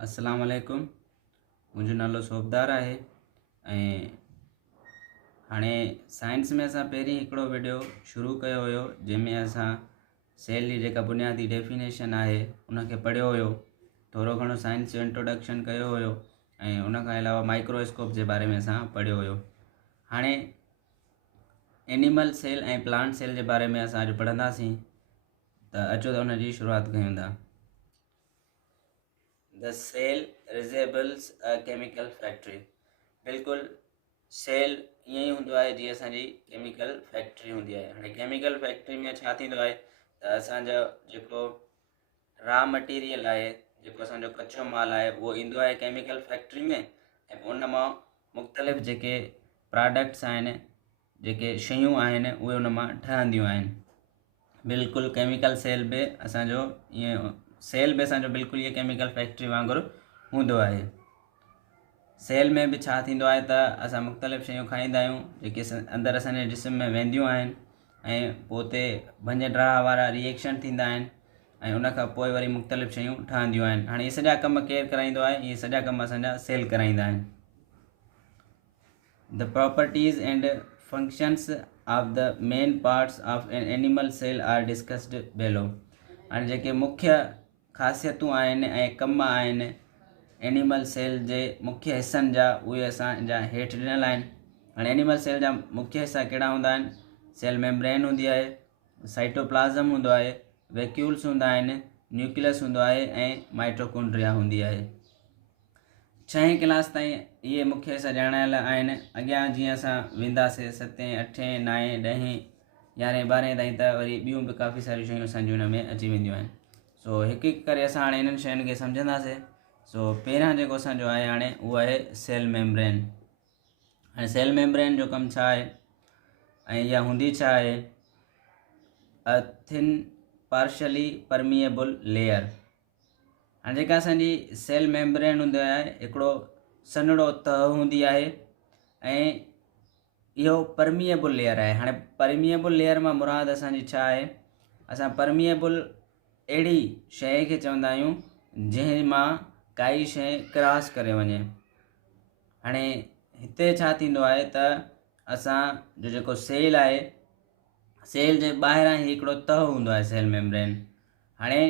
अस्सलाम वालेकुम। मुंहिंजो नालो सोबदार आहे ऐं हाणे साइंस में असां पहिरीं हिकिड़ो वीडियो शुरू कयो हुयो जंहिंमें असां सेल जी जेका बुनियादी डेफिनेशन आहे उनखे पढ़ियो हुयो, थोरो घणो साइंस जो इंट्रोडक्शन कयो हुयो ऐं उन खां अलावा माइक्रोस्कोप जे बारे में असां पढ़ियो हुयो। हाणे एनिमल सेल ऐं प्लांट सेल जे बारे में असां अॼु पढ़ंदासीं, त अचो त उन जी शुरूआति कयूं था। The cell resembles a chemical factory। बिल्कुलु सेल ईअं ई हूंदो आहे जीअं असांजी केमिकल फैक्ट्री हूंदी आहे। हाणे केमिकल फैक्ट्री में छा थींदो आहे त असांजो जेको रॉ मटीरियल आहे, जेको असांजो कचो माल आहे, उहो ईंदो आहे केमिकल फैक्ट्री में ऐं उन मां मुख़्तलिफ़ जेके प्रोडक्ट्स आहिनि, जेके शयूं आहिनि, उहे उन मां ठहंदियूं आहिनि। बिल्कुलु केमिकल सेल बि असांजो ईअं सेल बि असांजो बिल्कुलु इहे केमिकल फैक्ट्री वांगुरु हूंदो आहे। सेल में बि छा थींदो आहे त असां मुख़्तलिफ़ शयूं खाईंदा आहियूं जेके अंदरि असांजे जिस्म में वेंदियूं आहिनि ऐं पोइ उते भञ ड्राह वारा रिएक्शन थींदा आहिनि ऐं उन खां पोइ वरी मुख़्तलिफ़ शयूं ठहंदियूं आहिनि। हाणे इहे सॼा कम केरु कराईंदो आहे? इहे सॼा कम असांजा सेल कराईंदा आहिनि। The properties and functions of the main parts of an animal cell are discussed below. हाणे जेके मुख्य ख़ासियतूं आहिनि ऐं कम आहिनि एनिमल सेल जे मुख्य हिस्सनि जा, उहे असांजा हेठि ॾिनल आहिनि। हाणे एनिमल सेल जा मुख्य हिस्सा कहिड़ा हूंदा आहिनि? सेल मेम्ब्रेन हूंदी आहे, साइटोप्लाज़म हूंदो आहे, वैक्यूल्स हूंदा आहिनि, न्यूक्लियस हूंदो आहे ऐं माइटोकॉन्ड्रिया हूंदी आहे। 6वीं क्लास ताईं इहे मुख्य हिस्सा ॼाणायल आहिनि। अॻियां जीअं असां वेंदासीं 7, 8, 9, 10, 11, 12 ताईं त वरी ॿियूं बि काफ़ी सारियूं शयूं असांजियूं हुन में अची वेंदियूं आहिनि। सो हिकु हिकु करे असां हाणे इन्हनि शयुनि खे सम्झंदासीं। सो पहिरियां जेको असांजो आहे हाणे उहो आहे सेल मेम्ब्रेन। हाणे सेल मेम्ब्रेन जो कमु छा आहे ऐं इहा हूंदी छा आहे? A thin partially permeable layer. हाणे जेका असांजी सेल मेम्ब्रेन हूंदी आहे, हिकिड़ो सन्हड़ो तह हूंदी आहे ऐं इहो परमिएबल लेयर आहे। हाणे परमिएबल लेयर मां मुराद असांजी छा आहे? असां परमिएबल अहिड़ी शइ खे चवंदा आहियूं जंहिं मां काई शइ क्रॉस करे वञे। हाणे हिते छा थींदो आहे त असांजो जेको सेल आहे, सेल जे ॿाहिरां ई हिकिड़ो तह हूंदो आहे सेल मेम्ब्रेन। हाणे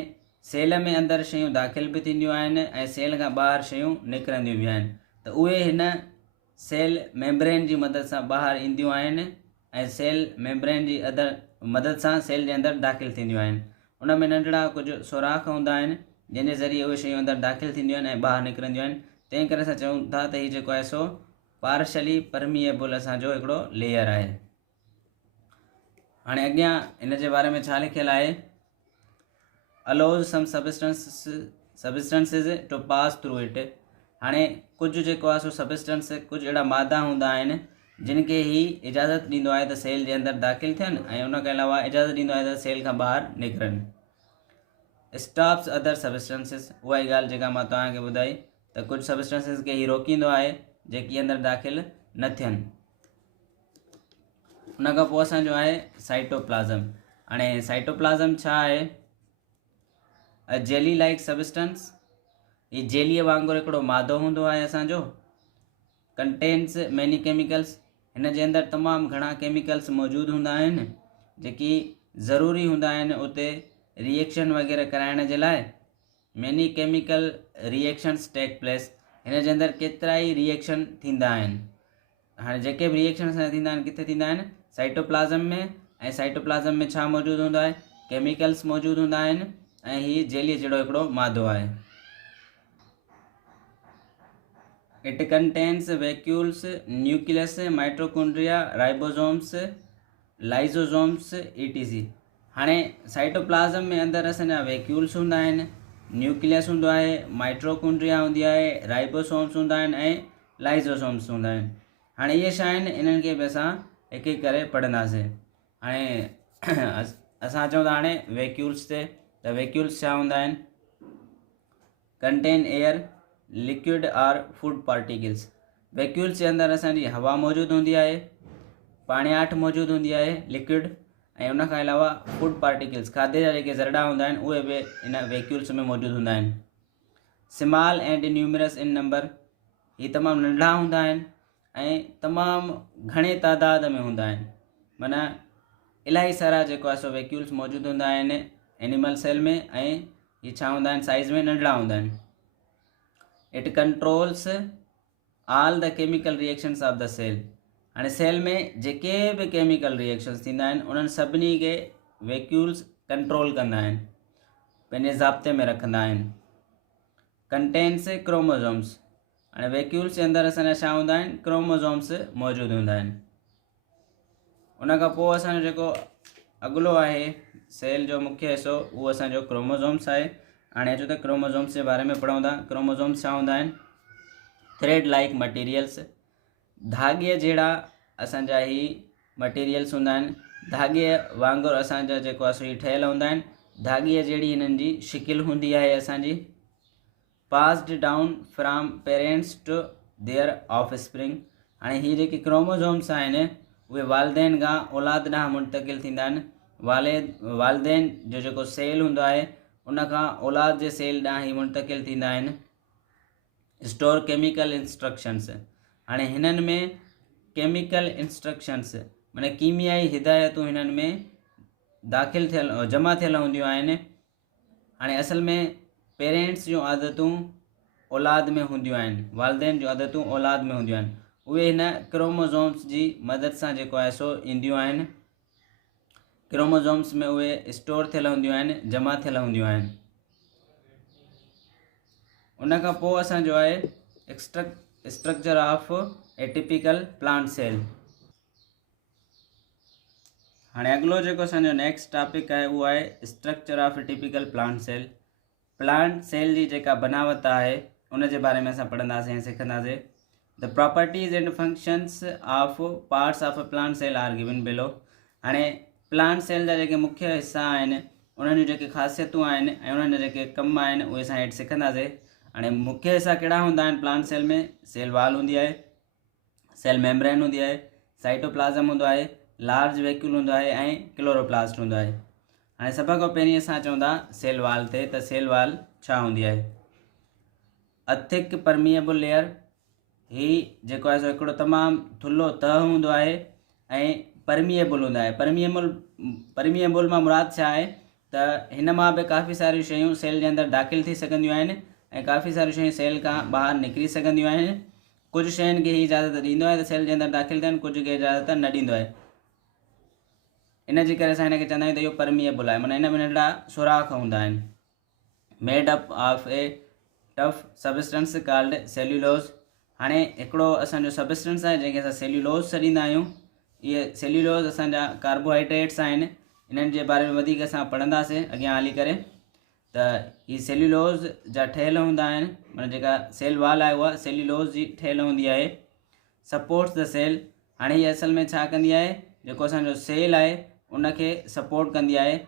सेल में अंदरि शयूं दाख़िल बि थींदियूं आहिनि ऐं सेल खां ॿाहिरि शयूं निकिरंदियूं बि आहिनि, त उहे हिन सेल मेम्ब्रेन जी मदद सां ॿाहिरि ईंदियूं आहिनि ऐं सेल मेम्ब्रेन जी मदद सां सेल जे अंदरि दाख़िल थींदियूं आहिनि। उन में नंढड़ा कुझु सुराख हूंदा आहिनि जंहिंजे ज़रिए उहे शयूं अंदरि दाख़िल थींदियूं आहिनि ऐं ॿाहिरि निकिरंदियूं आहिनि। तंहिं करे असां चऊं था त हीउ जेको आहे सो पार्शली परमिएबल असांजो हिकिड़ो लेयर आहे। हाणे अॻियां हिन जे बारे में छा लिखियलु आहे? Allows some substances to pass through it. हाणे कुझु जेको आहे सो सबस्टेंस, कुझु अहिड़ा मादा हूंदा आहिनि जिन खे ही इजाज़त ॾींदो आहे त सेल जे अंदरि दाख़िल थियनि ऐं उन खां अलावा इजाज़त ॾींदो आहे त सेल खां ॿाहिरि निकिरनि। Stops other substances. उहा ई ॻाल्हि जेका मां तव्हांखे ॿुधाई त कुझु सबस्टेंसिस खे ही रोकींदो आहे जेकी अंदरि दाख़िल न थियनि। उन खां पोइ असांजो आहे साइटोप्लाज़म। हाणे साइटोप्लाज़म छा आहे? A jelly like substance. ही जेलीअ वांगुरु हिकिड़ो मादो हूंदो आहे असांजो। Contains many chemicals. हिन जे अंदरि तमामु घणा केमिकल्स मौजूदु हूंदा आहिनि जेकी ज़रूरी हूंदा आहिनि उते रिएक्शन वग़ैरह कराइण जे लाइ। Many chemical reactions take place. हिन जे अंदरि केतिरा ई रिएक्शन थींदा आहिनि। हाणे जेके बि रिएक्शन असांजा थींदा आहिनि किथे थींदा आहिनि? साइटोप्लाज़म में। ऐं साइटोप्लाज़म में छा मौजूदु हूंदो आहे? केमिकल्स मौजूदु हूंदा आहिनि ऐं हीअ जेलीअ जहिड़ो हिकिड़ो मादो आहे। It contains vacuoles, nucleus, mitochondria, ribosomes, lysosomes etc। हाणे साइटोप्लाज़म में अंदरि असांजा वैक्यूल्स हूंदा आहिनि, न्यूक्लियस हूंदो आहे, माइटोकॉन्ड्रिया हूंदी आहे, राइबोसोम्स हूंदा आहिनि ऐं लाइसोसोम्स हूंदा आहिनि। हाणे इहे छा आहिनि? इन्हनि खे बि असां हिकु हिकु करे पढ़ंदासीं। हाणे असां चऊं था हाणे वैक्यूल्स ते, त वैक्यूल्स छा हूंदा आहिनि? Contain air, liquid or food particles. Vacuoles जे अंदरि असांजी हवा मौजूदु हूंदी आहे, पाणियाठ मौजूदु हूंदी आहे लिक्विड, ऐं उन खां अलावा फूड पार्टिकल्स, खाधे जा जेके ज़रड़ा हूंदा आहिनि उहे बि इन वैक्यूल्स में मौजूदु हूंदा आहिनि। स्मॉल एंड न्यूमरस इन नंबर, ये तमामु नंढा हूंदा आहिनि ऐं तमामु घणे तादाद में हूंदा आहिनि। माना इलाही सारा जेको आहे सो वैक्यूल्स मौजूदु हूंदा आहिनि एनिमल सेल में ऐं ये छा हूंदा आहिनि, साइज़ में नंढड़ा हूंदा आहिनि। It controls all the chemical reactions of the cell, हाणे सेल में जेके बि केमिकल रिएक्शंस थींदा आहिनि उन्हनि सभिनी खे वैक्यूल्स कंट्रोल कंदा आहिनि, पंहिंजे ज़ाब्ते में रखंदा आहिनि। कंटेन्स क्रोमोसोम्स, हाणे वैक्यूल्स जे अंदरि असांजा छा हूंदा आहिनि, क्रोमोसोम्स मौजूदु हूंदा आहिनि। उन खां पोइ असांजो जेको अॻिलो आहे सेल जो मुख्य हिसो उहो असांजो क्रोमोसोम्स आहे। हाणे अचो त क्रोमोसोम्स जे बारे में पढ़ूं था। क्रोमोसोम्स छा हूंदा आहिनि, थ्रेड लाइक मटीरियल्स, धागे जहिड़ा असांजा ही मटीरियल्स हूंदा आहिनि। धागे वांगुरु असांजा जेको आहे सो ही ठहियल हूंदा आहिनि, धागे जहिड़ी हिननि जी शिकिल हूंदी आहे असांजी। Passed down from parents to their of spring, हाणे ही जेके क्रोमोसोम्स आहिनि उहे वालदेन खां औलाद ॾांहुं मुंतकिल थींदा आहिनि। वालदेन जो जेको सेल हूंदो आहे उन खां औलाद जे सेल ॾांहुं ही मुंतकिल थींदा आहिनि। स्टोर केमिकल इंस्ट्रक्शंस, हाणे हिननि में केमिकल इंस्ट्रक्शंस माना कीमियाई हिदायतूं हिननि में दाख़िल थियल जमा थियल हूंदियूं आहिनि। हाणे असल में पेरेंट्स जूं आदतूं औलाद में हूंदियूं आहिनि, वालदेन जूं आदतूं औलाद में हूंदियूं आहिनि, उहे हिन क्रोमोसोम्स जी मदद सां जेको आहे सो ईंदियूं आहिनि। क्रोमोसोम्स में उहे स्टोर थियल हूंदियूं आहिनि, जमा थियल हूंदियूं आहिनि। उन खां पोइ असांजो आहे structure of a typical plant cell. हाणे अॻिलो जेको असांजो नेक्स्ट टॉपिक आहे उहो आहे structure of a typical plant cell. Plant cell जी जेका बनावट आहे उन जे बारे में असां पढ़ंदासीं ऐं सिखंदासीं। The properties and functions of parts of a plant cell are given below. हाणे प्लांट सेल जा जेके मुख्य हिस्सा आहिनि उन्हनि जूं जेके ख़ासियतूं आहिनि ऐं उन्हनि जा जेके कम आहिनि उहे असां हेठि सिखंदासीं। हाणे मुख्य हिस्सा कहिड़ा हूंदा आहिनि प्लांट सेल में, सेल वाल हूंदी आहे, सेल मेम्ब्रेन हूंदी आहे, साइटोप्लाज़म हूंदो आहे, लार्ज वैक्यूल हूंदो आहे ऐं क्लोरोप्लास्ट हूंदो आहे। हाणे सभ खां पहिरीं असां चवंदा सेल वाल ते, त सेल वाल छा हूंदी आहे। अ थिक परमिएबल लेयर, ही जेको आहे सो हिकिड़ो तमामु थुल्हो तह हूंदो आहे ऐं परमिएबल हूंदा आहे। परमिएबल मां मुराद छा आहे त हिन मां बि काफ़ी सारियूं शयूं सेल जे अंदरि दाख़िल थी सघंदियूं आहिनि ऐं काफ़ी सारियूं शयूं सेल खां ॿाहिरि निकिरी सघंदियूं आहिनि। कुझु शयुनि खे ही इजाज़त ॾींदो आहे त सेल जे अंदरि दाख़िल थियनि, कुझु खे इजाज़त न ॾींदो आहे। इन जे करे असां हिनखे चवंदा आहियूं त इहो परमिएबल आहे, माना हिन में नंढड़ा सुराख हूंदा आहिनि। Made up of A tough substance called cellulose, हाणे हिकिड़ो असांजो सबस्टेंस आहे जंहिंखे असां सेल्यूलोज छॾींदा आहियूं। इहे सेल्यूलोज असांजा कार्बोहाइड्रेट्स आहिनि, इन्हनि जे बारे में वधीक असां पढ़ंदासीं अॻियां हली करे। त ही सेल्यूलोज जा ठहियल हूंदा आहिनि, माना जेका सेल वाल आहे उहा सेल्यूलोज जी ठहियल हूंदी आहे। सपोर्ट्स द सेल, हाणे हीअ असल में छा कंदी आहे, जेको असांजो सेल आहे उनखे सपोर्ट कंदी आहे,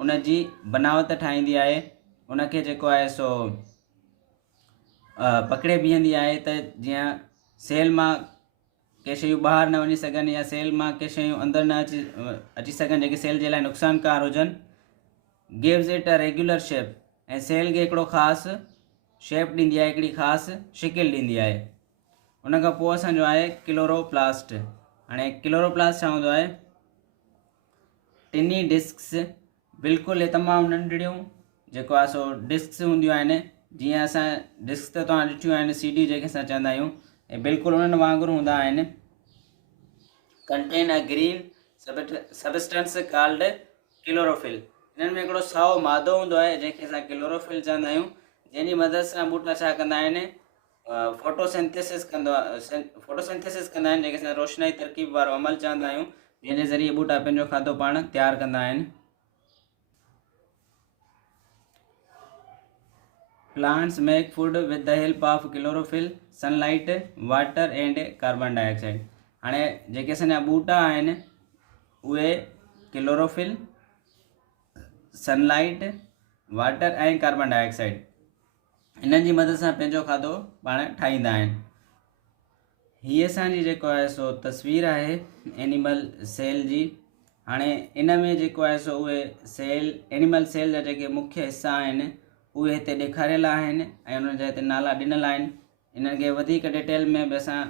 उन जी बनावट ठाहींदी आहे, उनखे जेको आहे सो पकड़े बीहंदी आहे त जीअं सेल मां के शयूं ॿाहिरि न वञी सघनि या सेल मां के शयूं अंदरि न अची सघनि जेके सेल जे लाइ नुक़सानकार हुजनि। Gives it a regular shape, ऐं सेल खे हिकिड़ो ख़ासि शेप ॾींदी आहे, हिकिड़ी ख़ासि शिकिल ॾींदी आहे। उन खां पोइ असांजो आहे क्लोरोप्लास्ट। हाणे क्लोरोप्लास्ट छा हूंदो आहे, टिनी डिस्क्स, बिल्कुलु हे तमामु नंढड़ियूं जेको आहे सो डिस्क्स हूंदियूं आहिनि। जीअं असां डिस्क त तव्हां ॾिठियूं आहिनि CD जंहिंखे असां चवंदा आहियूं, ऐं बिल्कुलु उन्हनि वांगुरु हूंदा आहिनि। Contain a green substance called chlorophyll, हिननि में हिकिड़ो साओ मादो हूंदो आहे जंहिंखे असां क्लोरोफिल चवंदा आहियूं, जंहिंजी मदद सां ॿूटा छा कंदा आहिनि, फोटोसिंथेसिस कंदा आहिनि, जंहिंखे असां रोशनाई तरकीब वारो अमल चवंदा आहियूं, जंहिंजे ज़रिए ॿूटा पंहिंजो खाधो पाण तयारु कंदा आहिनि। Plants make food with the help of chlorophyll, sunlight, water and carbon dioxide। हाणे जेके असांजा ॿूटा आहिनि उहे क्लोरोफिल, सनलाइट, वाटर ऐं कार्बन डाइऑक्साइड इन्हनि जी मदद सां पंहिंजो खाधो पाण ठाहींदा आहिनि। हीअ असांजी जेको आहे सो तस्वीर आहे एनिमल सेल जी। हाणे इन में जेको आहे सो उहे सेल, एनिमल सेल जा जेके मुख्य हिस्सा आहिनि उहे हिते ॾेखारियल आहिनि ऐं उन्हनि जा हिते नाला ॾिनल आहिनि। इन्हनि खे वधीक डिटेल में बि असां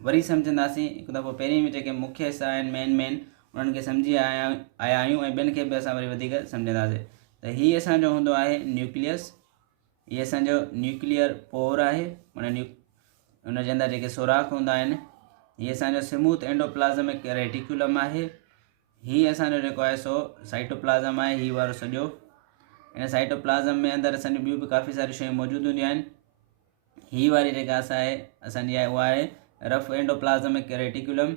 वरी सम्झंदासीं। हिकु दफ़ो पहिरीं जेके मुख्य हिसा आहिनि मेन उन्हनि खे सम्झी आया आहियूं ऐं ॿियनि खे बि असां वरी वधीक सम्झंदासीं। त हीअ असांजो हूंदो आहे न्यूक्लियस। हीअ असांजो न्यूक्लियर पोर आहे, माना उनजे अंदरि जेके सोराख हूंदा आहिनि। हीअ असांजो स्मूथ एंडोप्लाज़मिक रेटिकुलम आहे। हीअ असांजो जेको आहे सो साइटोप्लाज़म आहे। हीअ वारो सॼो इन साइटोप्लाज़म में अंदरि असांजी ॿियूं बि काफ़ी सारी शयूं मौजूदु हूंदियूं आहिनि। हीअ वारी जेका असांजी आहे उहा आहे रफ एंडोप्लाज़मिक रेटिकुलम।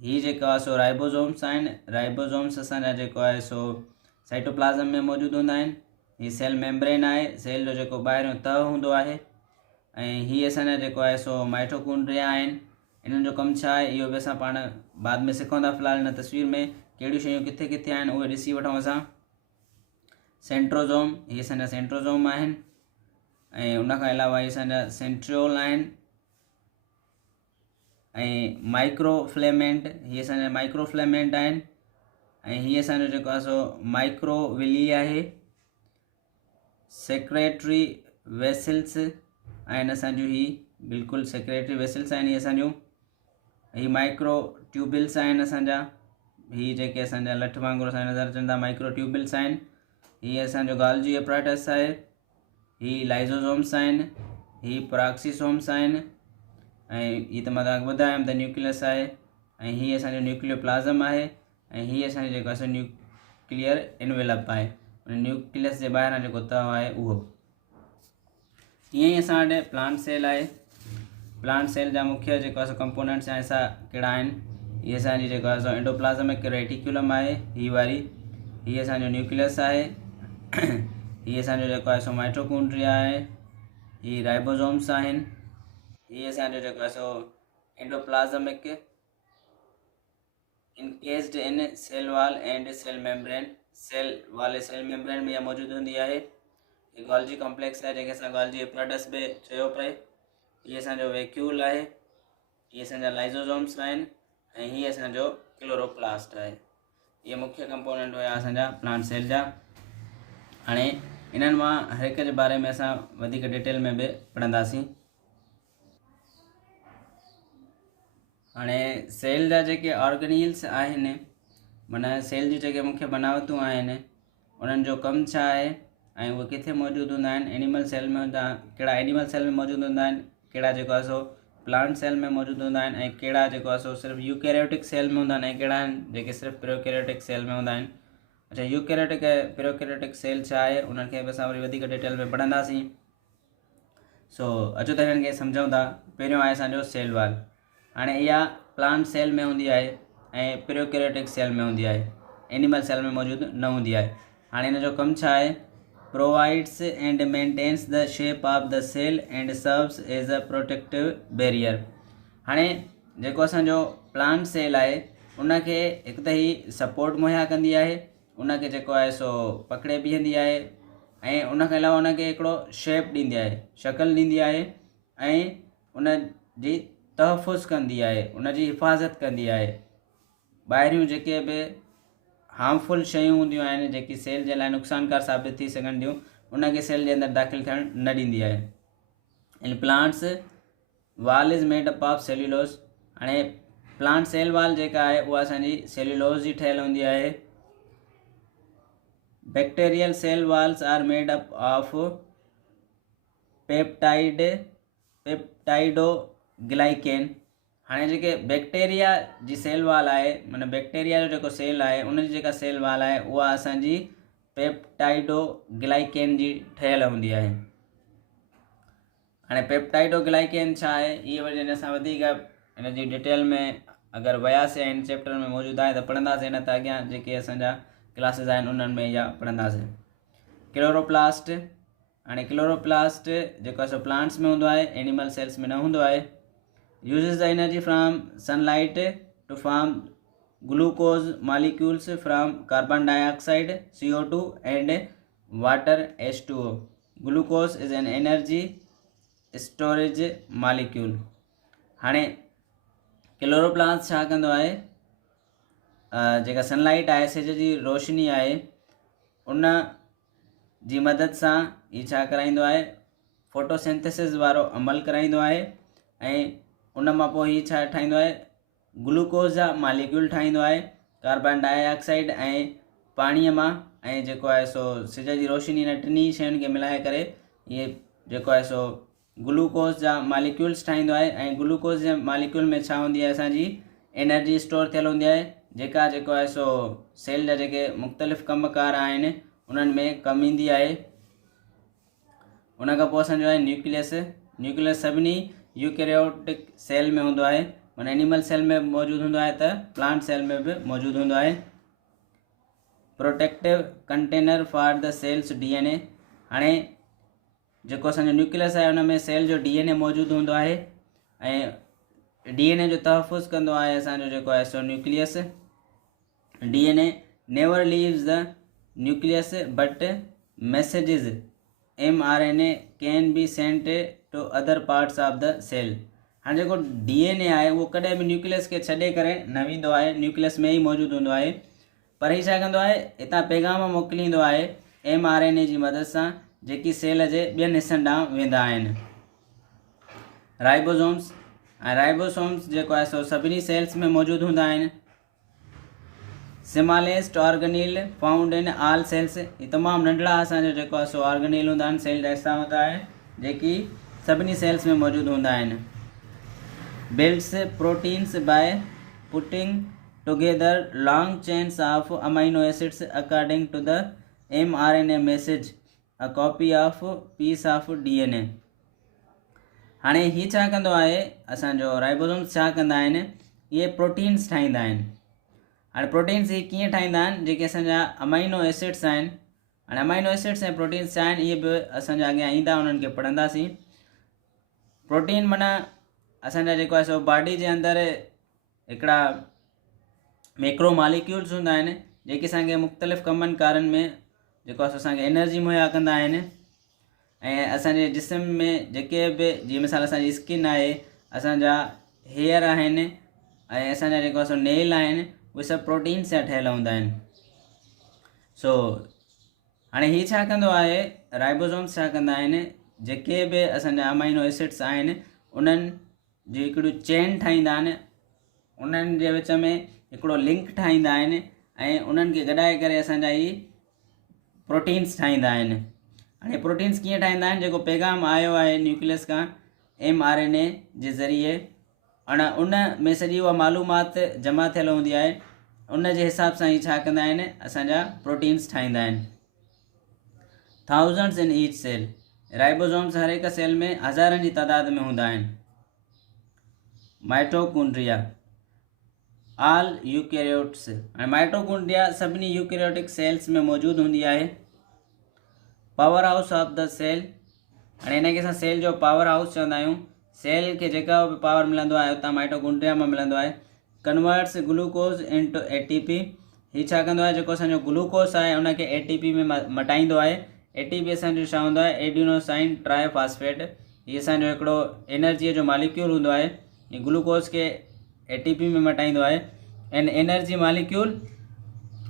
हीअ जेको आहे सो राइबोसोम्स आहिनि। राइबोसोम्स असांजा जेको आहे सो साइटोप्लाज़म में मौजूदु हूंदा आहिनि। हीअ सेल मेम्ब्रेन आहे, सेल जो जेको ॿाहिरियों तह हूंदो आहे। ऐं हीअ असांजा जेको आहे सो माइटोकॉन्ड्रिया आहिनि। इन्हनि जो कमु छा आहे इहो बि असां पाण बाद में सिखंदा। फ़िलहाल हिन तस्वीर में कहिड़ियूं शयूं किथे किथे आहिनि उहे ॾिसी वठूं असां। सेंट्रोज़ोम, हीअ असांजा सेंट्रोज़ोम आहिनि। ऐं उनखां अलावा हीअ असांजा सेंट्रियोल आहिनि। ऐं माइक्रोफ्लेमेंट, हीअ असांजा माइक्रोफ्लेमेंट आहिनि। ऐं हीअ असांजो जेको आहे सो माइक्रोविली आहे। सेक्रेटरी वेसल्स आहिनि असांजूं। ही बिल्कुलु सेक्रेटरी वेसल्स आहिनि हीअ असांजूं। ही माइक्रो ट्यूबिल्स आहिनि असांजा। ही जेके असांजा लठ वांगुरु असांजा नज़र अचनि था माइक्रो ट्यूबिल्स आहिनि। हीअ असांजो गाल्जी एपराटस आहे। ही लाइज़ोसोम्स आहिनि। ही प्राक्सीसोम्स आहिनि। ऐं हीअ त मां तव्हांखे ॿुधायमि त न्यूक्लियस आहे। ऐं हीअ असांजो न्यूक्लियोप्लाज़म आहे। ऐं हीअ असांजो जेको आहे न्यूक्लियर एनवेलप आहे। न्यूक्लियस जे ॿाहिरां जेको तह आहे उहो। ईअं ई असां वटि प्लांट सेल आहे। प्लांट सेल जा मुख्य जेको आहे कंपोनेंट्स या हिसा कहिड़ा आहिनि। हीअ असांजी जेको आहे सो एंडोप्लाज़मिक रेटिकुलम आहे। हीअ वारी हीअ असांजो न्यूक्लियस आहे। हीअ असांजो जेको आहे सो माइटोकॉन्ड्रिया आहे। ही राइबोसोम्स आहिनि। हीअ असांजो जेको आहे सो endoplasmic encased in cell wall and cell membrane. Cell wall cell membrane में इहा मौजूदु हूंदी आहे। हीअ गोल्जी कॉम्प्लेक्स आहे जंहिंखे असां गोल्जी एपराटस बि चयो पिए। हीअ असांजो वैक्यूल आहे। हीअ असांजा लाइज़ोसोम्स आहिनि। ऐं हीअ असांजो क्लोरोप्लास्ट आहे। इहे मुख्य कंपोनेंट हुया असांजा प्लांट सेल जा। हाणे इन्हनि मां हर हिक जे बारे में असां वधीक डिटेल में बि पढ़ंदासीं। हाणे सेल जा जेके ऑर्गेनील्स आहिनि, माना सेल जी जेके मुख्य बनावटूं आहिनि, उन्हनि जो कमु छा आहे ऐं उहे किथे मौजूदु हूंदा आहिनि। एनिमल सेल में हूंदा, कहिड़ा एनिमल सेल में मौजूदु हूंदा आहिनि, कहिड़ा जेको आहे सो प्लांट सेल में मौजूदु हूंदा आहिनि, ऐं कहिड़ा जेको आहे सो सिर्फ़ु यूकैरियोटिक सेल में हूंदा आहिनि, ऐं कहिड़ा आहिनि जेके सिर्फ़ु प्रोकैरियोटिक सेल में हूंदा आहिनि। अच्छा, यूकैरियोटिक ऐं प्रोकैरियोटिक सेल छा आहे उन्हनि खे बि असां वरी वधीक डिटेल में पढ़ंदासीं। सो अचो त हिननि खे सम्झूं था। पहिरियों आहे असांजो सेल वॉल। हाणे इहा प्लांट सेल में हूंदी आहे ऐं प्रोकैरियोटिक सेल में हूंदी आहे, एनिमल सेल में मौजूदु न हूंदी आहे। हाणे हिन जो कमु छा आहे? provides and maintains the shape of the cell and serves as a protective barrier। हाणे जेको असांजो प्लांट सेल आहे उनखे हिकु त ही सपोर्ट मुहैया कंदी आहे, उनखे जेको आहे सो पकड़े बीहंदी आहे, ऐं उनखां अलावा उनखे हिकिड़ो शेप ॾींदी आहे, शक्ल ॾींदी आहे, ऐं उनजी तहफ़ुज़ कंदी आहे, उनजी हिफ़ाज़त कंदी आहे। ॿाहिरियूं जेके बि हार्मफुल शयूं हूंदियूं आहिनि जेकी सेल जे लाइ नुक़सानकार साबित थी सघनि थियूं, उनखे सेल जे अंदरि दाख़िल थियणु न ॾींदी आहे। In plants wall is made up of cellulose. हाणे प्लांट सेल वाल जेका आहे उहा असांजी सेल्यूलोज जी ठहियलु हूंदी आहे। Bacterial cell walls are made up of peptidoglycan. हाणे जेके बैक्टीरिया जी सेल वाल आहे, माना बैक्टीरिया जो जेको सेल आहे उनजी जेका सेल वाल आहे उहा असांजी पेप्टाइडोग्लाइकेन जी ठहियलु हूंदी आहे। हाणे पेप्टाइडोग्लाइकेन छा आहे इहे वरी जॾहिं असां वधीक हिन जी डिटेल में अगरि वियासीं ऐं हिन चैप्टर में मौजूदु आहे त पढ़ंदासीं, न त अॻियां जेके असांजा क्लासिस आहिनि उन्हनि में इहा पढ़ंदासीं। क्लोरोप्लास्ट। हाणे क्लोरोप्लास्ट जेको आहे सो प्लांट्स में हूंदो आहे, एनिमल सेल्स में न हूंदो आहे। uses the energy from sunlight to form glucose molecules from carbon dioxide, CO2 and water, H2O। Glucose is an energy storage molecule। हाणे क्लोरोप्लास्ट छा कंदो आहे? जेका सनलाइट आहे, सिज जी रोशनी आहे, उन जी मदद सां ही छा कराईंदो आहे, फोटोसिंथेसिस वारो अमल कराईंदो आहे ऐं उन मां पोइ ही छा ठाहींदो आहे, ग्लूकोज जा मालिक्यूल ठाहींदो आहे कार्बन डाइऑक्साइड ऐं पाणीअ मां, ऐं जेको आहे सो सिज जी रोशनी हिन टिनी शयुनि खे मिलाए करे इहे जेको आहे सो ग्लूकोज जा मालिक्यूल्स ठाहींदो आहे। ऐं ग्लूकोज जे मालिक्यूल में छा हूंदी आहे, असांजी एनर्जी स्टोर थियल हूंदी आहे, जेका जेको आहे सो सेल जा जेके मुख़्तलिफ़ कमकार आहिनि उन्हनि में कमु ईंदी आहे। उन खां पोइ असांजो आहे न्यूक्लियस सभिनी यूकैरियोटिक सेल में हूंदो आहे, माना एनिमल सेल में मौजूदु हूंदो आहे त प्लांट सेल में बि मौजूदु हूंदो आहे। Protective container for the cell's DNA, हाणे जेको असांजो न्यूक्लियस आहे उन में सेल जो डीएनए मौजूदु हूंदो आहे ऐं डीएनए जो तहफ़ुज़ कंदो आहे असांजो जेको आहे सो nucleus. DNA never leaves the nucleus but messages mRNA can be sent to other parts of the cell. हाणे जेको डीएनए आहे उहो कॾहिं बि न्यूक्लियस खे छॾे करे न वेंदो आहे, न्यूक्लियस में ई मौजूदु हूंदो आहे, पर ही छा कंदो आहे, हितां पैगाम मोकिलींदो आहे mRNA जी मदद सां, जेकी सेल जे ॿियनि हिसनि ॾांहुं वेंदा आहिनि। राइबोसोम्स, ऐं राइबोसोम्स जेको आहे सो सभिनी सेल्स में मौजूदु हूंदा आहिनि। Smallest organelle found in all cells, ये तमामु नंढड़ा असांजो जेको आहे सो ऑर्गेनील हूंदा आहिनि, सेल जा हिसा हूंदा आहिनि जेकी सभिनी सेल्स में मौजूदु हूंदा आहिनि। Builds proteins by putting together long chains of amino acids according to the mRNA message a copy of piece of DNA. हाणे ही छा कंदो आहे, असांजो राइबोसोम्स छा कंदा आहिनि, इहे प्रोटीन्स ठाहींदा आहिनि। हाणे प्रोटीन्स ही कीअं ठाहींदा आहिनि, जेके असांजा अमाइनो एसिड्स आहिनि। हाणे अमाइनो एसिड्स ऐं प्रोटीन्स छा आहिनि, इहे बि असांजा अॻियां ईंदा, उन्हनि खे पढ़ंदासीं। प्रोटीन माना असांजा जेको आहे सो बॉडी जे अंदरि हिकिड़ा मैक्रो मॉलिक्यूल्स हूंदा आहिनि, जेके असांखे मुख़्तलिफ़ कमनि कारनि में जेको आहे सो असांखे एनर्जी मुहैया कंदा आहिनि। ऐं असांजे जिस्म में जेके बि, जीअं मिसाल असांजी स्किन आहे, असांजा हेयर आहिनि ऐं असांजा जेको आहे सो नेल आहिनि, उहे सभु प्रोटीन्स जा ठहियल हूंदा आहिनि। सो हाणे ही छा कंदो आहे, राइबोसोम्स छा कंदा आहिनि, जेके बि असांजा अमाइनो एसिड्स आहिनि उन्हनि जी हिकिड़ियूं चेन ठाहींदा आहिनि, उन्हनि जे विच में हिकिड़ो लिंक ठाहींदा आहिनि ऐं उन्हनि खे गॾाए करे असांजा ही प्रोटीन्स ठाहींदा आहिनि। हाणे प्रोटीन्स कीअं ठाहींदा आहिनि, जेको पैगाम आयो आहे न्यूक्लियस खां mRNA जे ज़रिए, हाणे उन में सॼी उहा मालूमात जमा थियल हूंदी आहे, उन जे हिसाब सां ही छा कंदा आहिनि, असांजा प्रोटीन्स ठाहींदा आहिनि। Thousands in each cell, ribosomes हर हिकु सेल में हज़ारनि जी तादाद में हूंदा आहिनि। माइटोकॉन्ड्रिया ऑल यूकैरियोट्स, हाणे माइटोकॉन्ड्रिया सभिनी यूकैरियोटिक सेल्स में मौजूदु हूंदी आहे। Power house of the cell, हाणे हिनखे असां सेल जो पावर हाउस चवंदा आहियूं। सेल खे जेका बि पावर मिलंदो आहे उतां माइटोकॉन्ड्रिया में मिलंदो आहे। कन्वर्ट्स ग्लूकोज इनटू एटीपी, ही छा कंदो आहे, जेको असांजो ग्लूकोज आहे उनखे एटीपी में मटाईंदो आहे। एटीपी असांजो छा हूंदो आहे, एडिनोसाइन ट्राइफॉस्फेट, हीअ असांजो हिकिड़ो एनर्जीअ जो मालिक्यूल हूंदो आहे। ही ग्लूकोज खे एटीपी में मटाईंदो आहे। An energy molecule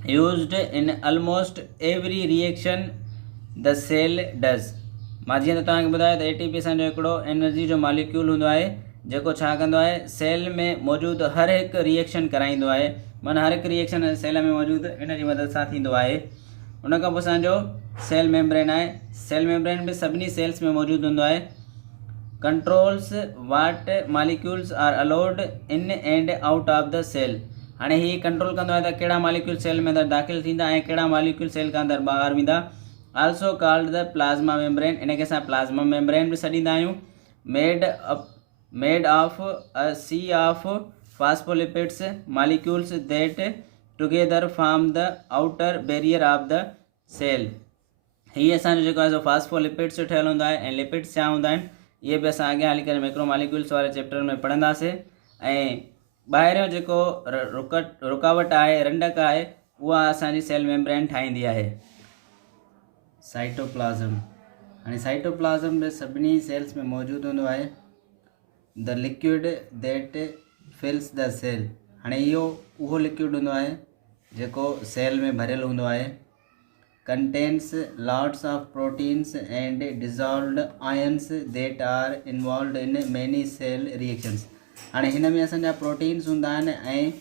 used in almost every reaction the cell does. मां जीअं त तव्हांखे ॿुधायो त एटीपी असांजो हिकिड़ो एनर्जी जो मालिक्यूल हूंदो आहे, जेको छा कंदो आहे, सेल में मौजूदु हर हिकु रिएक्शन कराईंदो आहे, माना हर हिकु रिएक्शन सेल में मौजूदु इन जी मदद सां थींदो आहे। उन खां पोइ असांजो सेल मेम्ब्रेन आहे। सेल मेम्ब्रेन बि सभिनी सेल्स में मौजूदु हूंदो आहे। Controls what molecules are allowed in and out of the cell, हाणे ही कंट्रोल कंदो आहे त कहिड़ा मालिक्यूल सेल में अंदरि दाख़िल थींदा ऐं कहिड़ा मालिक्यूल सेल खां अंदरि ॿाहिरि वेंदा। Also called the plasma membrane, इनखे असां प्लाज़्मा मेम्ब्रेन बि सॾींदा आहियूं। Made of a sea of phospholipids molecules that together form the outer barrier of the cell. हीअ असांजो जेको आहे सो फॉस्फोलिपिड्स जो ठहियलु हूंदो आहे। ऐं लिपिड्स छा हूंदा आहिनि, इहे बि असां अॻियां हली करे मैक्रो मालिक्यूल्स वारे चैप्टर में पढ़ंदासीं। ऐं ॿाहिरियों जेको रुकावट आहे, रंडक आहे, उहा असांजी सेल मेम्ब्रेन ठाहींदी आहे। साइटोप्लाज़म, हाणे साइटोप्लाज़म बि सभिनी सेल्स में मौजूदु हूंदो आहे। The liquid that fills the cell, हाणे इहो उहो लिक्विड हूंदो आहे जेको सेल में भरियलु हूंदो आहे। contains lots of proteins and dissolved ions that are involved in many cell reactions. हाणे हिन में असांजा प्रोटीन्स हूंदा आहिनि ऐं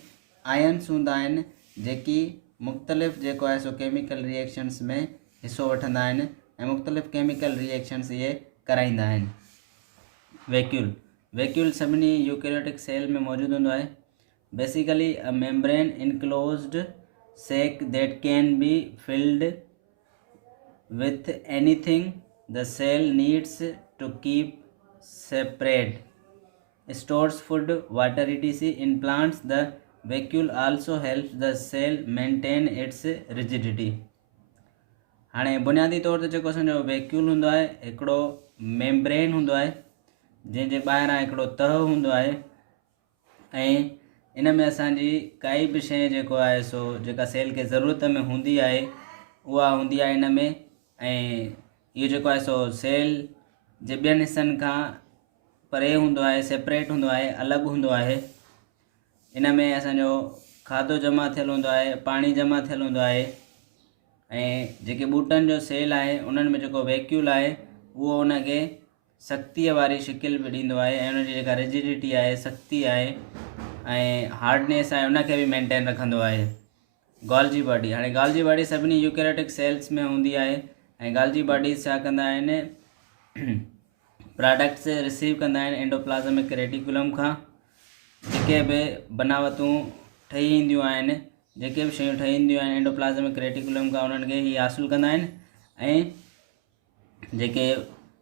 आयन्स हूंदा आहिनि जेकी मुख़्तलिफ़ जेको आहे सो केमिकल रिएक्शन्स में हिसो वठंदा आहिनि ऐं मुख़्तलिफ़ केमिकल रिएक्शन्स इहे कराईंदा आहिनि. वैक्यूल सभिनी यूकेरियोटिक सेल में मौजूदु हूंदो आहे. Basically a membrane enclosed sac that can be filled with anything the cell needs to keep separate, stores food, water, etc. In plants, the vacuole also helps the cell maintain its rigidity. हाणे बुनियादी तौर ते जेको असांजो वैक्यूल हूंदो आहे हिकिड़ो मेम्ब्रेन हूंदो आहे जंहिंजे ॿाहिरां हिकिड़ो तह हूंदो आहे ऐं इन में असांजी काई बि शइ जेको आहे सो जेका सेल खे ज़रूरत में हूंदी आहे उहा हूंदी आहे इन में. ऐं इहो जेको आहे सो सेल जे ॿियनि हिसनि खां परे हूंदो आहे, सेपरेट हूंदो आहे, अलॻि हूंदो आहे. इन में असांजो खाधो जमा थियलु हूंदो आहे, पाणी जमा थियलु हूंदो आहे ऐं जेके ॿूटनि जो सेल आहे उन्हनि में जेको वैक्यूल आहे उहो उनखे सख़्तीअ वारी शिकिल बि ॾींदो आहे ऐं उनजी जेका रिजिडिटी आहे, सख़्ती आहे ऐं हार्डनेस आहे उनखे बि मेंटेन रखंदो आहे. गोल्जी बॉडी, हाणे गोल्जी बॉडी सभिनी यूकेरियोटिक सेल्स में हूंदी आहे ऐं गोल्जी बॉडीज़ छा कंदा आहिनि, प्रोडक्ट्स रिसीव कंदा आहिनि एंडोप्लाज़मिक रेटिकुलम खां. जेके बि बनावतूं ठही ईंदियूं आहिनि, जेके बि शयूं ठही ईंदियूं आहिनि एंडोप्लाज़मिक रेटिकुलम खां उन्हनि खे ही हासिलु कंदा आहिनि ऐं जेके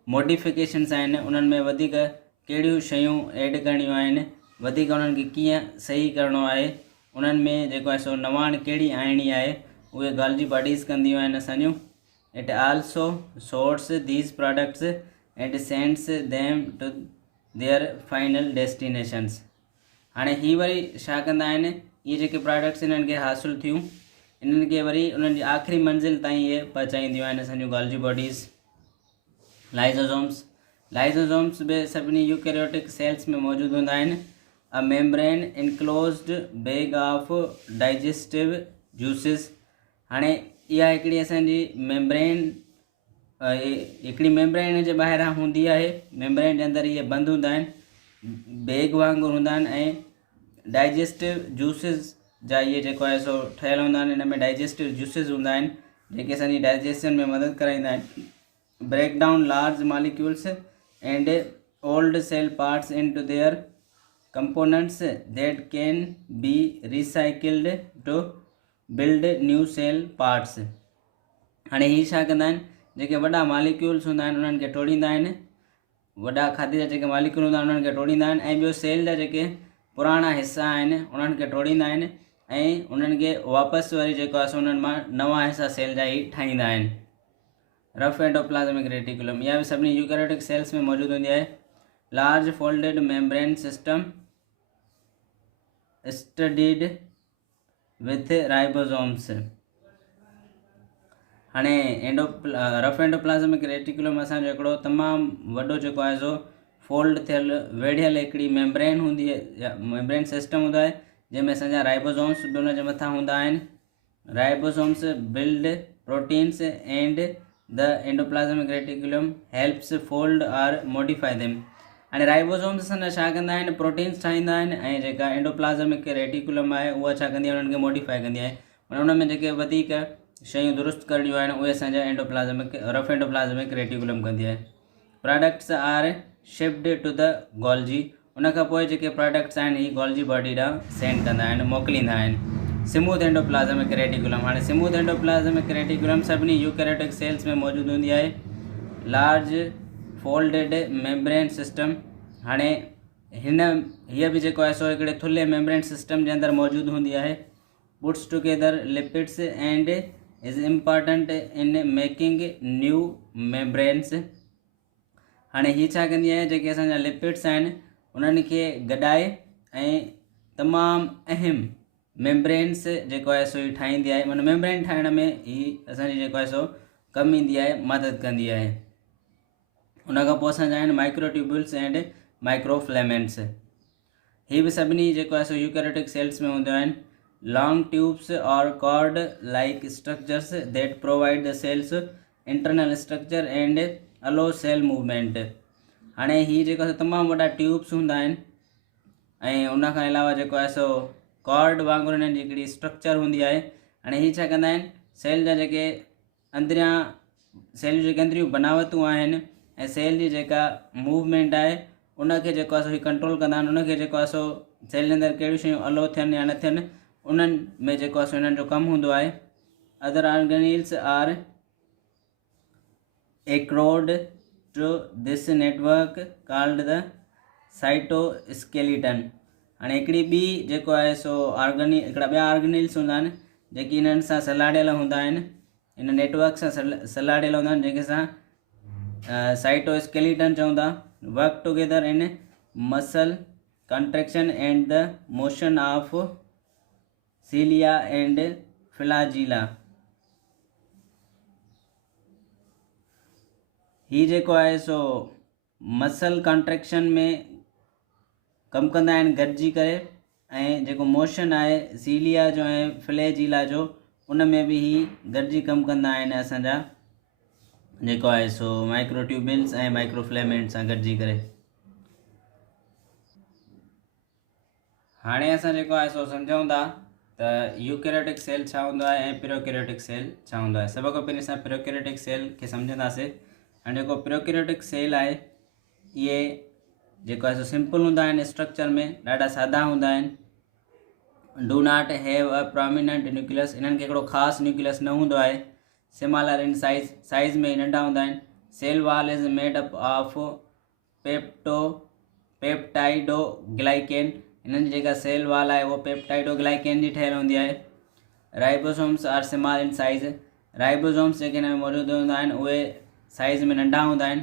मॉडिफिकेशन्स आहिनि उन्हनि में वधीक कहिड़ियूं शयूं ऐड करणियूं आहिनि, वधीक उन्हनि खे कीअं सही करिणो आहे, उन्हनि में जेको आहे सो नवाण कहिड़ी आणणी आहे उहे गोल्जी बॉडीज़ कंदियूं आहिनि असांजूं. It also sorts these products and sends them to their final destinations. हाणे ही वरी छा कंदा आहिनि, इहे जेके प्रोडक्ट्स इन्हनि खे हासिलु थियूं इन्हनि खे वरी उन्हनि जी आख़िरी मंज़िल ताईं इहे पहुचाईंदियूं आहिनि असांजूं गोल्जी बॉडीज़. लाइज़ोसोम्स बि सभिनी यूकेरियोटिक सेल्स में मौजूदु हूंदा आहिनि. A membrane enclosed bag of digestive juices. हाणे इहा हिकिड़ी असांजी मेम्ब्रेन हिन जे ॿाहिरां हूंदी आहे. मेम्ब्रेन जे अंदरि इहे बंदि हूंदा आहिनि, बैग वांगुरु हूंदा आहिनि ऐं डाइजेस्टिव जूसिस जा इहे जेको आहे सो ठहियलु हूंदा आहिनि. इन में डाइजेस्टिव जूसिस हूंदा आहिनि जेके असांजी डाइजेशन में मदद कराईंदा आहिनि. Break down large molecules and old cell parts into their components that can be recycled to build new cell parts. हाणे ही छा कंदा आहिनि, जेके वॾा मॉलिक्यूल्स हूंदा आहिनि उन्हनि खे टोड़ींदा आहिनि, वॾा खाधे जा जेके मॉलिक्यूल हूंदा आहिनि उन्हनि खे टोड़ींदा आहिनि ऐं ॿियो सेल जा जेके पुराणा हिसा आहिनि उन्हनि खे टोड़ींदा आहिनि ऐं उन्हनि खे वापसि वरी जेको आहे सो उन्हनि मां नवां हिसा सेल जा ई ठाहींदा आहिनि. रफ एंडोप्लाज़मिक रेटिकुलम इहा बि सभिनी यूकेरियोटिक सेल्स में मौजूदु हूंदी आहे. Large folded membrane system studied with ribosomes. हाणे रफ एंडोप्लाज़मिक रेटिकुलम असांजो हिकिड़ो तमामु वॾो जेको आहे सो फोल्ड थियल वेढ़ियल हिकिड़ी मेम्ब्रेन हूंदी आहे, मेम्ब्रेन सिस्टम हूंदो आहे जंहिंमें असांजा राइबोसोम्स बि उन जे मथां हूंदा आहिनि. Ribosomes build proteins and the endoplasmic reticulum helps fold or modify them. हाणे राइबोसोम्स असांजा छा कंदा आहिनि, प्रोटीन्स ठाहींदा आहिनि ऐं जेका एंडोप्लाज़मिक रेटिकुलम आहे उहा छा कंदी आहे, उन्हनि खे मॉडिफाई कंदी आहे. उन में जेके वधीक शयूं दुरुस्त करणियूं आहिनि उहे असांजा रफ एंडोप्लाज़मिक रेटिकुलम कंदी आहे. Products are shipped to the Golgi. उनखां पोइ जेके प्रोडक्ट्स आहिनि ही गोल्जी बॉडी ॾांहुं सेंड कंदा आहिनि, मोकिलींदा आहिनि. Smooth endoplasmic reticulum. हाणे स्मूथ एंडोप्लाज़मिक रेटिकुलम सभिनी यूकेरियोटिक सेल्स में मौजूदु हूंदी आहे. Large folded membrane system. हाणे हीअ बि जेको आहे सो हिकिड़े थुल्हे मेम्ब्रेन सिस्टम जे अंदरि मौजूदु हूंदी आहे. Puts together lipids and is important in making new membranes. हाणे हीअ छा कंदी आहे, जेके असांजा लिपिड्स आहिनि उन्हनि खे गॾाए ऐं तमामु अहम मेम्ब्रेन्स जेको आहे सो ही ठाहींदी आहे. माना मेम्ब्रेन ठाहिण में ही असांजी जेको आहे सो कमु ईंदी आहे, मदद कंदी आहे. उनखां पोइ असांजा आहिनि माइक्रोट्यूब्यूल्स एंड माइक्रोफ्लेमेंट्स. ही बि सभिनी जेको आहे सो यूकेरियोटिक सेल्स में हूंदियूं आहिनि. long tubes or cord like structures that provide the cells internal structure and allow cell movement। हाणे ही जेको तमामु वॾा ट्यूब्स हूंदा आहिनि ऐं उन खां अलावा जेको आहे सो कॉर्ड वांगुरु हिननि जी हिकिड़ी स्ट्रक्चर हूंदी आहे। हाणे हीअ छा कंदा आहिनि, सेल जा जेके अंदरियां सेल जूं जेके अंदरियूं बनावटूं आहिनि ऐं सेल जी जेका मूवमेंट आहे उनखे जेको आहे सो हीअ कंट्रोल कंदा आहिनि। उनखे जेको आहे सो सेल जे अंदरि कहिड़ियूं शयूं अलो थियनि या न थियनि उन्हनि में जेको आहे सो हिननि जो कमु हूंदो आहे। Other organelles are anchored to this network called the cytoskeleton. हाणे हिकिड़ी ॿी जेको आहे सो हिकिड़ा ॿिया ऑर्गेनील्स हूंदा आहिनि जेकी हिननि सां सलाड़ियल हूंदा आहिनि, इन नेटवर्क सां सलाड़ियल हूंदा आहिनि, जंहिंखे असां साइटोस्केलेटन चवंदा। Work together in muscle contraction and the motion of cilia and flagella. ही जेको आहे सो मसल कंट्रेक्शन में कमु कंदा आहिनि गॾिजी करे, ऐं जेको मोशन आहे सीलिया जो ऐं फ्लैजिला जो उन में बि ही गॾिजी कमु कंदा आहिनि असांजा जेको आहे सो माइक्रोट्यूबिल्स ऐं माइक्रोफिलेमेंट सां गॾिजी करे। हाणे असां जेको आहे सो सम्झूं था त यूकैरियोटिक सेल छा हूंदो आहे ऐं प्रोकैरियोटिक सेल छा हूंदो आहे। सभ खां पहिरीं असां प्रोकैरियोटिक सेल खे सम्झंदासीं। हाणे जेको प्रोकैरियोटिक सेल आहे इहे जेको आहे सो सिंपल हूंदा आहिनि, स्ट्रक्चर में ॾाढा सादा हूंदा आहिनि। Do not have a prominent nucleus, इन्हनि खे हिकिड़ो ख़ासि न्यूक्लियस न हूंदो आहे। सिमिलर इन साइज़ में नंढा हूंदा आहिनि। Cell wall is made up of peptidoglycan, हिननि जी जेका सेल वॉल आहे उहो पेप्टाइडोग्लाइकेन जी ठहियलु हूंदी आहे। Ribosomes are small in size, ribosomes जेके हिन में मौजूदु हूंदा आहिनि उहे साइज़ में नंढा हूंदा आहिनि।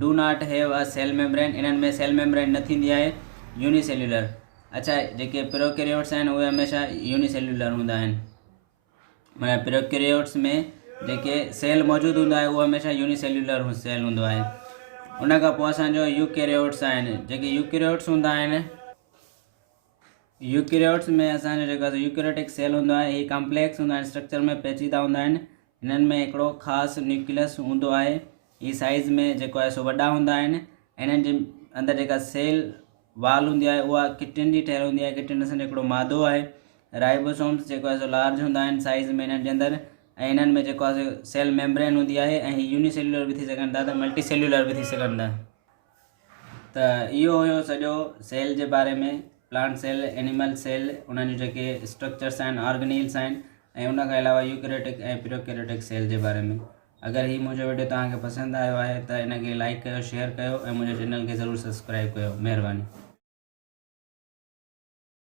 Do not have a cell membrane, इन्हनि में सेल मेम्ब्रेन न थींदी आहे। यूनिसेल्युलर, अच्छा जेके प्रोकैरियोट्स आहिनि उहे हमेशह यूनिसेल्युलर हूंदा आहिनि। माना प्रोकैरियोट्स में जेके सेल मौजूदु हूंदो आहे उहो हमेशह यूनिसेल्युलर सेल हूंदो आहे। उन खां पोइ असांजो यूकैरियोट्स आहिनि। जेके यूकैरियोट्स हूंदा आहिनि, यूकैरियोट्स में असांजो जेको आहे यूकैरियोटिक सेल हूंदो आहे हीअ कॉम्प्लेक्स हूंदा आहिनि, स्ट्रक्चर में पेचीदा हूंदा आहिनि। हिननि में हिकिड़ो ख़ासि न्यूक्लियस हूंदो आहे। हीअ साइज़ में जेको आहे सो वॾा हूंदा आहिनि। हिननि जे अंदरि जेका सेल वाल हूंदी आहे उहा किटिन जी ठहियलु हूंदी आहे। किटिन असांजो हिकिड़ो मादो आहे। राइबोसोम्स जेको आहे सो लार्ज हूंदा आहिनि साइज़ में हिननि जे अंदरि, ऐं हिननि में जेको आहे सेल मेम्ब्रेन हूंदी आहे ऐं हीअ यूनिसेल्युलर बि थी सघनि था त मल्टी सेल्युलर बि थी सघनि था। त इहो हुयो सॼो सेल जे बारे में, प्लांट सेल, एनिमल सेल, उन्हनि जो जेके स्ट्रक्चर्स आहिनि, ऑर्गेनील्स आहिनि, ऐं उन खां अलावा यूकैरियोटिक ऐं प्रोकैरियोटिक सेल जे बारे में। अगरि हीउ मुंहिंजो वीडियो तव्हांखे पसंदि आयो आहे त हिनखे लाइक कयो, शेयर कयो ऐं मुंहिंजे चैनल खे ज़रूरु सब्सक्राइब कयो। महिरबानी।